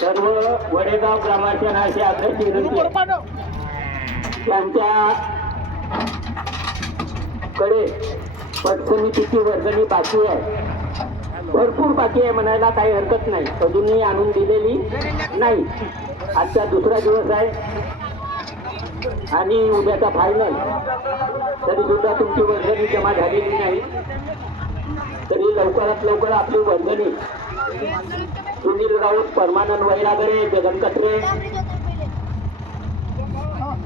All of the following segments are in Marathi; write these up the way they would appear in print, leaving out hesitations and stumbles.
सर्व वडेगाव ग्रामाच्या अशी आग्रहाची विनंती आहे. त्यांच्या कडे पटसमितीची वर्गणी बाकी आहे, भरपूर बाकी आहे म्हणायला काही हरकत नाही. अजूनही आणून दिलेली नाही. आजचा दुसरा दिवस आहे आणि उद्याचा फायनल, तरी सुद्धा तुमची वर्गणी जमा झालेली नाही. तरी लवकरात लवकर आपली वर्गणी सुनील राऊत, परमानंद वैरागरे, जगन कत्रे,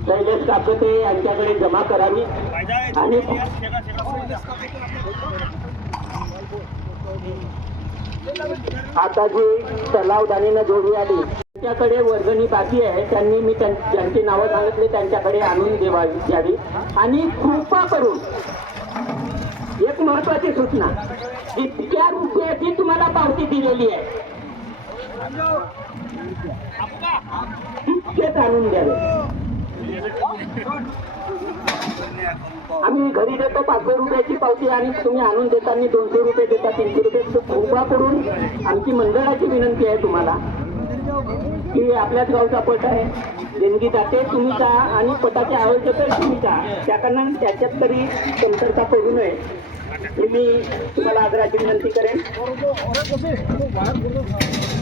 शैलेश काकते यांच्याकडे जमा करावी. आणि आता जी तलाव दानीनं जोडी आली त्यांच्याकडे वर्गणी बाकी आहे, त्यांनी मी ज्यांची नावं सांगितले त्यांच्याकडे आणून द्यावी. आणि कृपा करून एक महत्वाची सूचना, इतक्या रुपयाची तुम्हाला पावती दिलेली आहे तितकेच आणून द्यावे. आम्ही घरी देतो 500 रुपयाची पावती आणि तुम्ही आणून देताना 200 रुपये देता, 300 रुपये. कृपा करून आमची मंडळाची विनंती आहे तुम्हाला की आपल्याच गावचा पट आहे, देणगी जाते, तुम्ही जा आणि पटाचे आवश्यक तुम्ही जा, त्याकडनं त्याच्यात तरी कमतरता पडू नये ही मी तुम्हाला आग्रहाची विनंती करेन.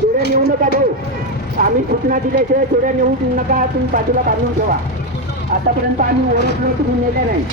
चोऱ्या नेऊ नका भाऊ, आम्ही सूचना दिल्याशिवाय चोऱ्या नेऊ नका. तुम्ही बाजूला बांधून ठेवा. आतापर्यंत आम्ही ओळखलो, तुम्ही नेले नाही.